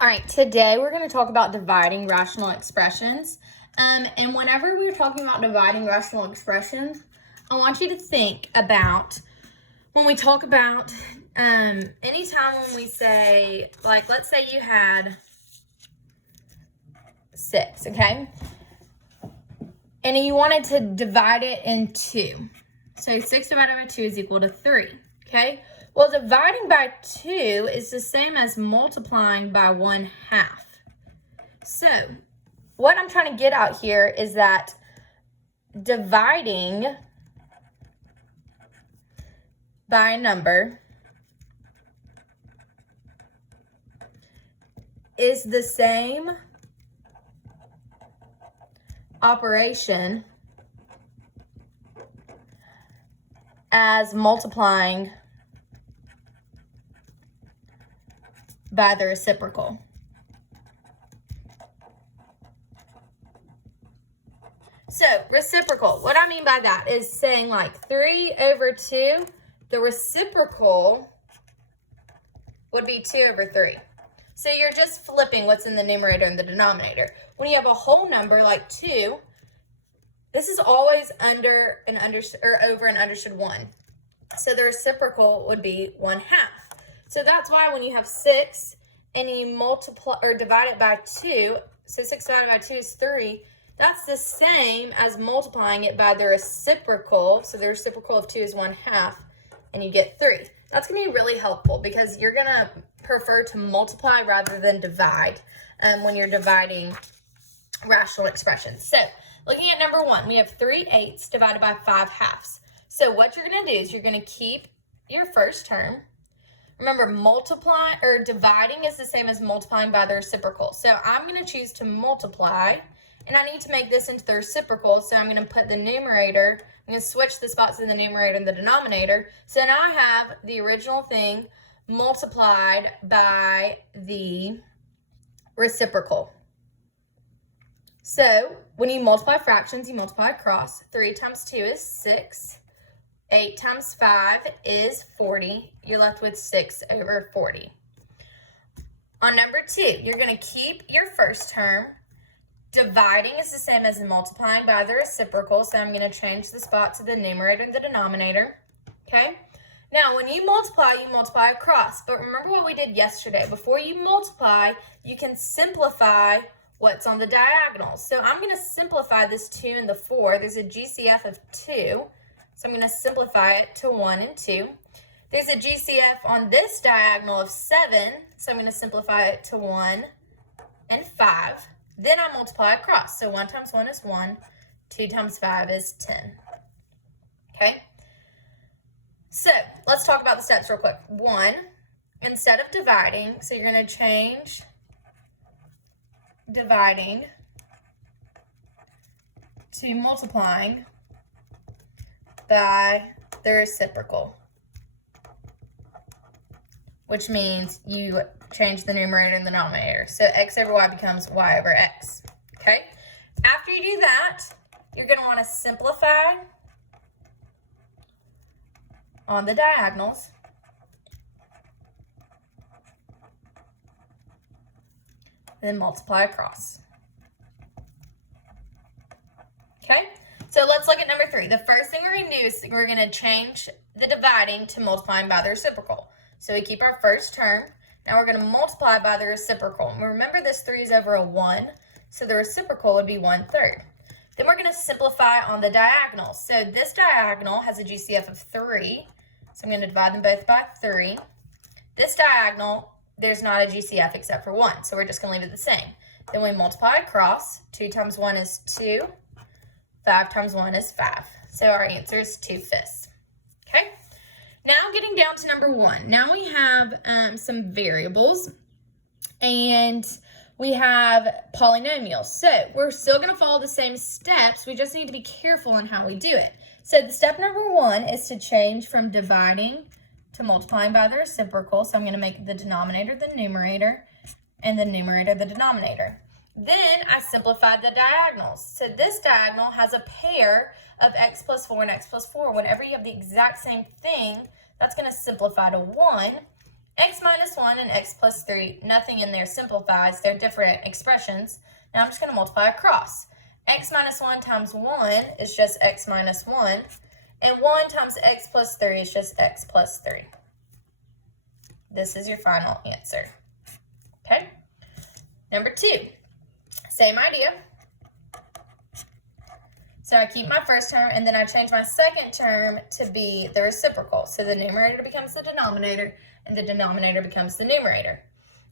All right, today we're going to talk about dividing rational expressions. And whenever we're talking about dividing rational expressions, I want you to think about when we talk about anytime when we say, like, let's say you had 6, okay? And you wanted to divide it in 2. So 6 divided by 2 is equal to 3, okay? Well, dividing by 2 is the same as multiplying by 1/2. So what I'm trying to get out here is that dividing by a number is the same operation as multiplying by the reciprocal. So reciprocal, what I mean by that is saying like 3 over 2, the reciprocal would be 2 over 3. So you're just flipping what's in the numerator and the denominator. When you have a whole number like 2, this is always under and over and understood 1. So the reciprocal would be 1/2. So that's why when you have 6 and you multiply or divide it by 2, so 6 divided by 2 is 3, that's the same as multiplying it by the reciprocal. So the reciprocal of 2 is 1/2, and you get 3. That's going to be really helpful because you're going to prefer to multiply rather than divide when you're dividing rational expressions. So looking at number 1, we have 3/8 divided by 5/2. So what you're going to do is you're going to keep your first term. Remember, multiply or dividing is the same as multiplying by the reciprocal. So I'm going to choose to multiply, and I need to make this into the reciprocal. So I'm going to put the numerator, I'm going to switch the spots in the numerator and the denominator. So now I have the original thing multiplied by the reciprocal. So when you multiply fractions, you multiply across. 3 times 2 is 6. 8 times 5 is 40. You're left with 6 over 40. On number 2, you're going to keep your first term. Dividing is the same as multiplying by the reciprocal, so I'm going to change the spots of the numerator and the denominator. Okay? Now, when you multiply across. But remember what we did yesterday. Before you multiply, you can simplify what's on the diagonals. So I'm going to simplify this 2 and the 4. There's a GCF of 2. So I'm going to simplify it to 1 and 2. There's a GCF on this diagonal of 7. So I'm going to simplify it to 1 and 5. Then I multiply across. So 1 times 1 is 1. 2 times 5 is 10. Okay? So let's talk about the steps real quick. 1, instead of dividing, so you're going to change dividing to multiplying by the reciprocal, which means you change the numerator and the denominator. So x over y becomes y over x, okay? After you do that, you're going to want to simplify on the diagonals. Then multiply across. Okay? So let's look at number 3. The first thing we're going to do is we're going to change the dividing to multiplying by the reciprocal. So we keep our first term. Now we're going to multiply by the reciprocal. And remember, this 3 is over a 1, so the reciprocal would be 1/3. Then we're going to simplify on the diagonals. So this diagonal has a GCF of 3, so I'm going to divide them both by 3. This diagonal, there's not a GCF except for 1, so we're just going to leave it the same. Then we multiply across. 2 times 1 is 2. 5 times 1 is 5. So our answer is 2/5. Okay? Now getting down to number 1. Now we have some variables, and we have polynomials. So we're still going to follow the same steps. We just need to be careful in how we do it. So the step number 1 is to change from dividing to multiplying by the reciprocal. So I'm going to make the denominator the numerator and the numerator the denominator. Then I simplified the diagonals. So this diagonal has a pair of x plus 4 and x plus 4. Whenever you have the exact same thing, that's going to simplify to 1. X minus 1 and x plus 3, nothing in there simplifies. They're different expressions. Now I'm just going to multiply across. X minus 1 times 1 is just x minus 1. And 1 times x plus 3 is just x plus 3. This is your final answer. Okay? Number 2. Same idea. So I keep my first term, and then I change my second term to be the reciprocal. So the numerator becomes the denominator, and the denominator becomes the numerator.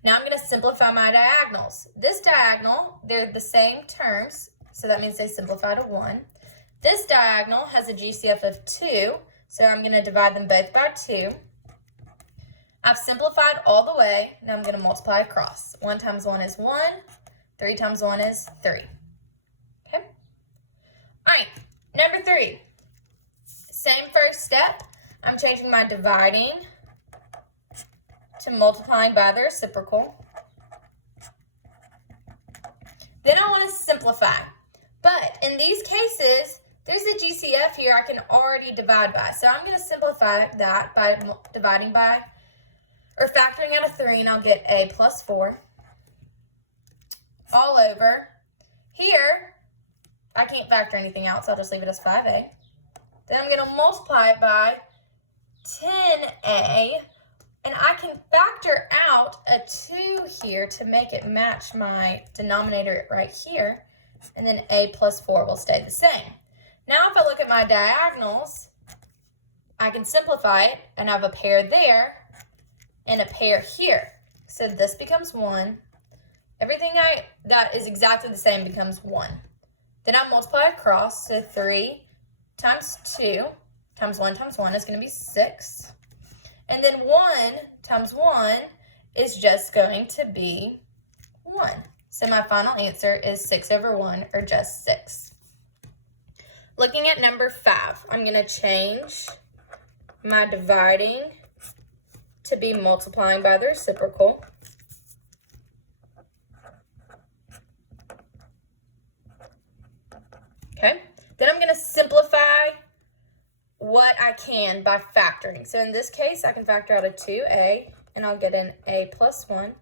Now I'm going to simplify my diagonals. This diagonal, they're the same terms, so that means they simplify to 1. This diagonal has a GCF of 2, so I'm going to divide them both by 2. I've simplified all the way. Now I'm going to multiply across. 1 times 1 is 1. 3 times 1 is 3. Okay? All right, number 3. Same first step. I'm changing my dividing to multiplying by the reciprocal. Then I want to simplify. But in these cases, there's a GCF here I can already divide by. So I'm going to simplify that by dividing by, or factoring out a 3, and I'll get a plus 4 all over. Here, I can't factor anything out, so I'll just leave it as 5a. Then I'm going to multiply it by 10a, and I can factor out a 2 here to make it match my denominator right here, and then a plus 4 will stay the same. Now if I look at my diagonals, I can simplify it, and I have a pair there and a pair here. So this becomes 1. Everything that is exactly the same becomes 1. Then I multiply across, so 3 times 2 times 1 times 1 is going to be 6. And then 1 times 1 is just going to be 1. So my final answer is 6 over 1, or just 6. Looking at number 5, I'm going to change my dividing to be multiplying by the reciprocal. Okay, then I'm going to simplify what I can by factoring. So in this case, I can factor out a 2a, and I'll get an a plus 1.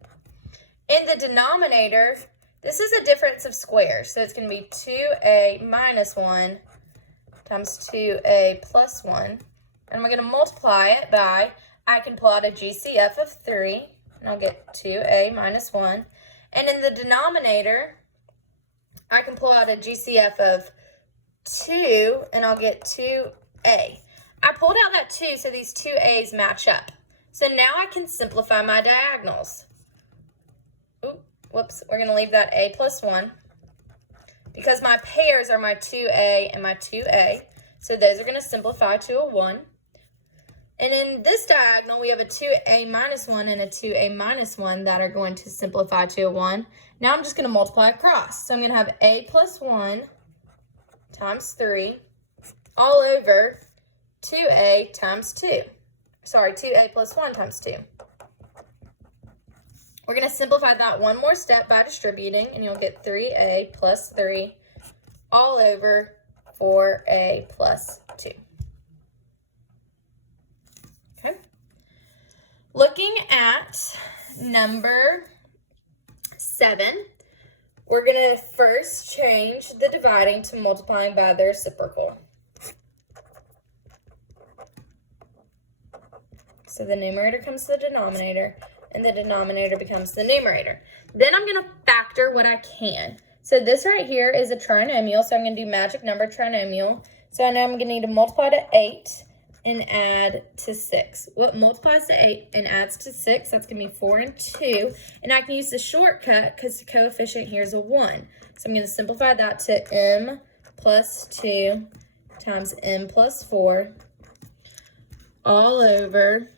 In the denominator, this is a difference of squares, so it's going to be 2a minus 1 times 2a plus 1. And we're going to multiply it by, I can pull out a GCF of 3, and I'll get 2a minus 1. And in the denominator, I can pull out a GCF of 2, and I'll get 2a. I pulled out that 2, so these two a's match up. So now I can simplify my diagonals. Ooh, whoops, we're going to leave that a plus 1. Because my pairs are my 2a and my 2a. So those are going to simplify to a 1. And in this diagonal, we have a 2a minus 1 and a 2a minus 1 that are going to simplify to a 1. Now I'm just going to multiply across. So I'm going to have a plus 1 times 3 all over 2a times 2. Sorry, 2a plus 1 times 2. We're going to simplify that one more step by distributing, and you'll get 3a plus 3 all over 4a plus 2. Okay. Looking at number 7, we're going to first change the dividing to multiplying by the reciprocal. So the numerator comes to the denominator, and the denominator becomes the numerator. Then I'm going to factor what I can. So this right here is a trinomial, so I'm going to do magic number trinomial. So now I'm going to need to multiply to 8 and add to 6. What multiplies to 8 and adds to 6? That's going to be 4 and 2. And I can use the shortcut because the coefficient here is a 1. So I'm going to simplify that to m plus 2 times m plus 4 all over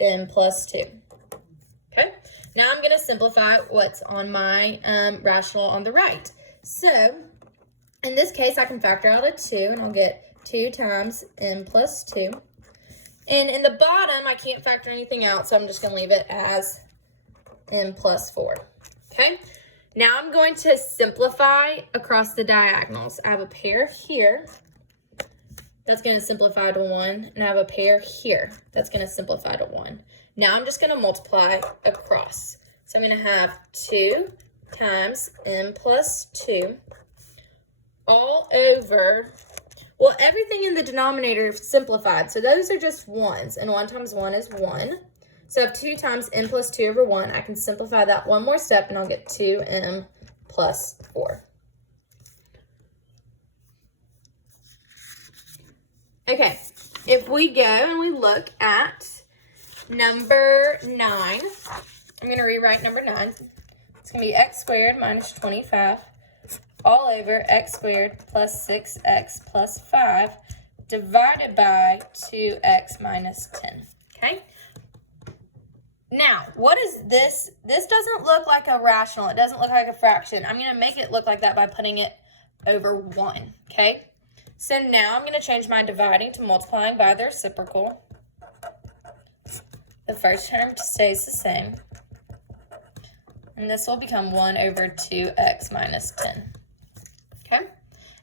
m plus 2. Okay, now I'm going to simplify what's on my rational on the right. So in this case, I can factor out a 2, and I'll get 2 times m plus 2. And in the bottom, I can't factor anything out, so I'm just going to leave it as m plus 4. Okay, now I'm going to simplify across the diagonals. I have a pair here. That's going to simplify to 1, and I have a pair here. That's going to simplify to 1. Now I'm just going to multiply across. So I'm going to have 2 times n plus 2 all over, well, everything in the denominator simplified. So those are just 1s, and 1 times 1 is 1. So I have 2 times n plus 2 over 1. I can simplify that one more step, and I'll get 2m plus 4. Okay, if we go and we look at number 9, I'm going to rewrite number 9. It's going to be x squared minus 25 all over x squared plus 6x plus 5 divided by 2x minus 10. Okay? Now, what is this? This doesn't look like a rational. It doesn't look like a fraction. I'm going to make it look like that by putting it over 1. Okay? So now I'm going to change my dividing to multiplying by the reciprocal. The first term stays the same. And this will become 1 over 2x minus 10. Okay?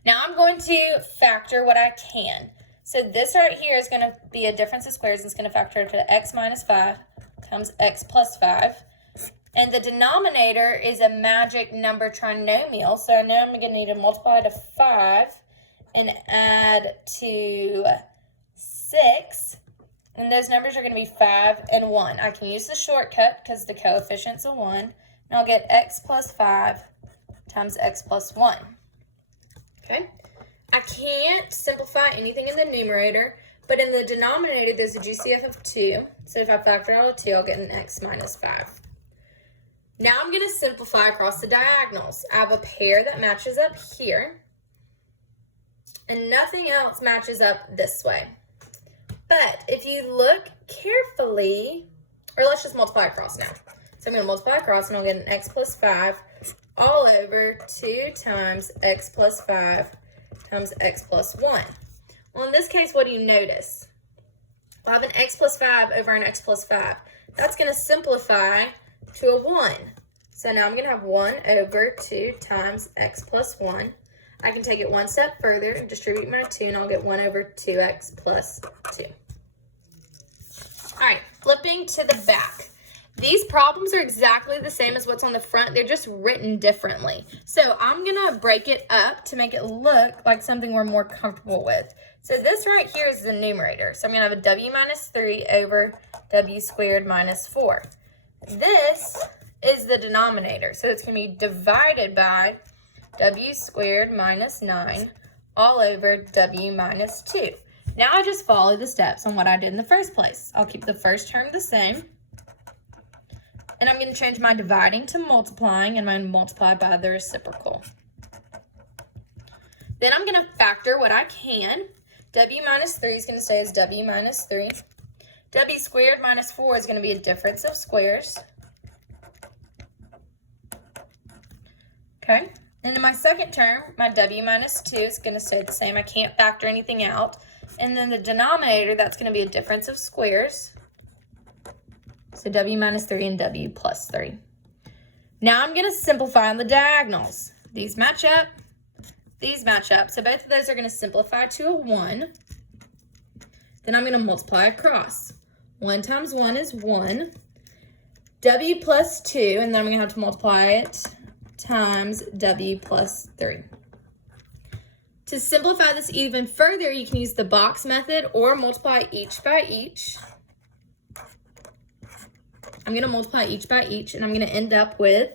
Now I'm going to factor what I can. So this right here is going to be a difference of squares. It's going to factor to x minus 5 times x plus 5. And the denominator is a magic number trinomial. So I know I'm going to need to multiply to 5 and add to 6. And those numbers are going to be 5 and 1. I can use the shortcut because the coefficient's a 1. And I'll get x plus 5 times x plus 1. Okay? I can't simplify anything in the numerator, but in the denominator, there's a GCF of 2. So if I factor out of 2, I'll get an x minus 5. Now I'm going to simplify across the diagonals. I have a pair that matches up here, and nothing else matches up this way. But if you look carefully, or let's just multiply across now. So I'm going to multiply across, and I'll get an x plus 5 all over 2 times x plus 5 times x plus 1. Well, in this case, what do you notice? We'll have an x plus 5 over an x plus 5. That's going to simplify to a 1. So now I'm going to have 1 over 2 times x plus 1. I can take it one step further and distribute my 2, and I'll get 1 over 2x plus 2. All right, flipping to the back. These problems are exactly the same as what's on the front. They're just written differently. So I'm going to break it up to make it look like something we're more comfortable with. So this right here is the numerator. So I'm going to have a w minus 3 over w squared minus 4. This is the denominator. So it's going to be divided by w squared minus 9 all over w minus 2. Now I just follow the steps on what I did in the first place. I'll keep the first term the same. And I'm going to change my dividing to multiplying, and I'm going to multiply by the reciprocal. Then I'm going to factor what I can. W minus 3 is going to stay as w minus 3. W squared minus 4 is going to be a difference of squares. Okay. And in my second term, my w minus 2 is going to stay the same. I can't factor anything out. And then the denominator, that's going to be a difference of squares. So w minus 3 and w plus 3. Now I'm going to simplify on the diagonals. These match up. These match up. So both of those are going to simplify to a 1. Then I'm going to multiply across. 1 times 1 is 1. W plus 2, and then I'm going to have to multiply it times w plus 3. To simplify this even further, you can use the box method or multiply each by each. I'm going to multiply each by each, and I'm going to end up with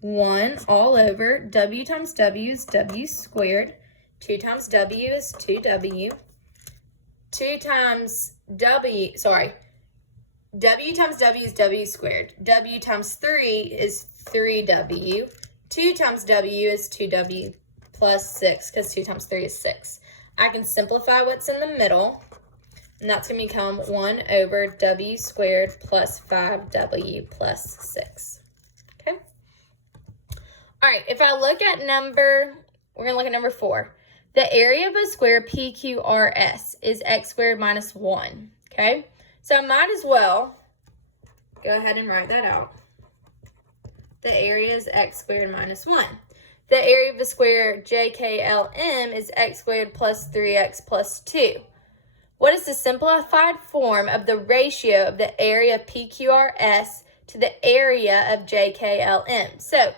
1 all over w times w is w squared. 2 times w is 2w. 2 times w times w is w squared. W times 3 is 3w. 2 times w is 2w plus 6, because 2 times 3 is 6. I can simplify what's in the middle, and that's going to become 1 over w squared plus 5w plus 6. Okay? All right, if I look at we're going to look at number 4. The area of a square PQRS is x squared minus 1. Okay? So I might as well go ahead and write that out. The area is x squared minus 1. The area of a square JKLM is x squared plus 3x plus 2. What is the simplified form of the ratio of the area of PQRS to the area of JKLM? So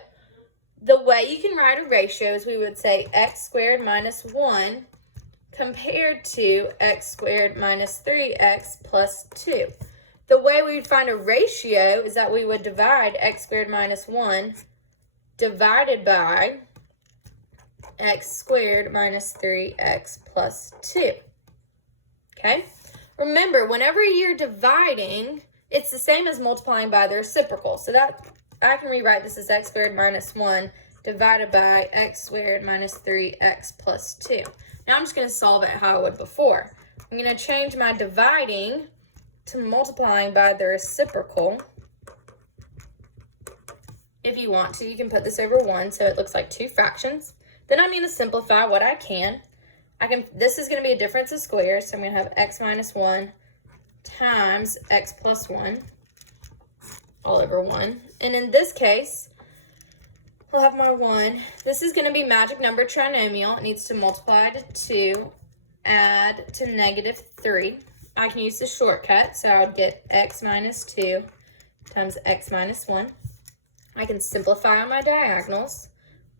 the way you can write a ratio is we would say x squared minus 1 compared to x squared minus 3x plus 2. The way we would find a ratio is that we would divide x squared minus 1 divided by x squared minus 3x plus 2. Okay? Remember, whenever you're dividing, it's the same as multiplying by the reciprocal. So that I can rewrite this as x squared minus 1 divided by x squared minus 3x plus 2. Now I'm just going to solve it how I would before. I'm going to change my dividing to multiplying by the reciprocal. If you want to, you can put this over 1 so it looks like 2 fractions. Then I'm going to simplify what I can. This is going to be a difference of squares, so I'm going to have x minus 1 times x plus 1 all over 1. And in this case, I'll have my 1. This is going to be magic number trinomial. It needs to multiply to 2, add to negative 3. I can use the shortcut, so I would get x minus 2 times x minus 1. I can simplify on my diagonals.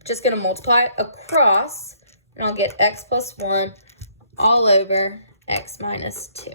Just going to multiply across, and I'll get x plus 1 all over x minus 2.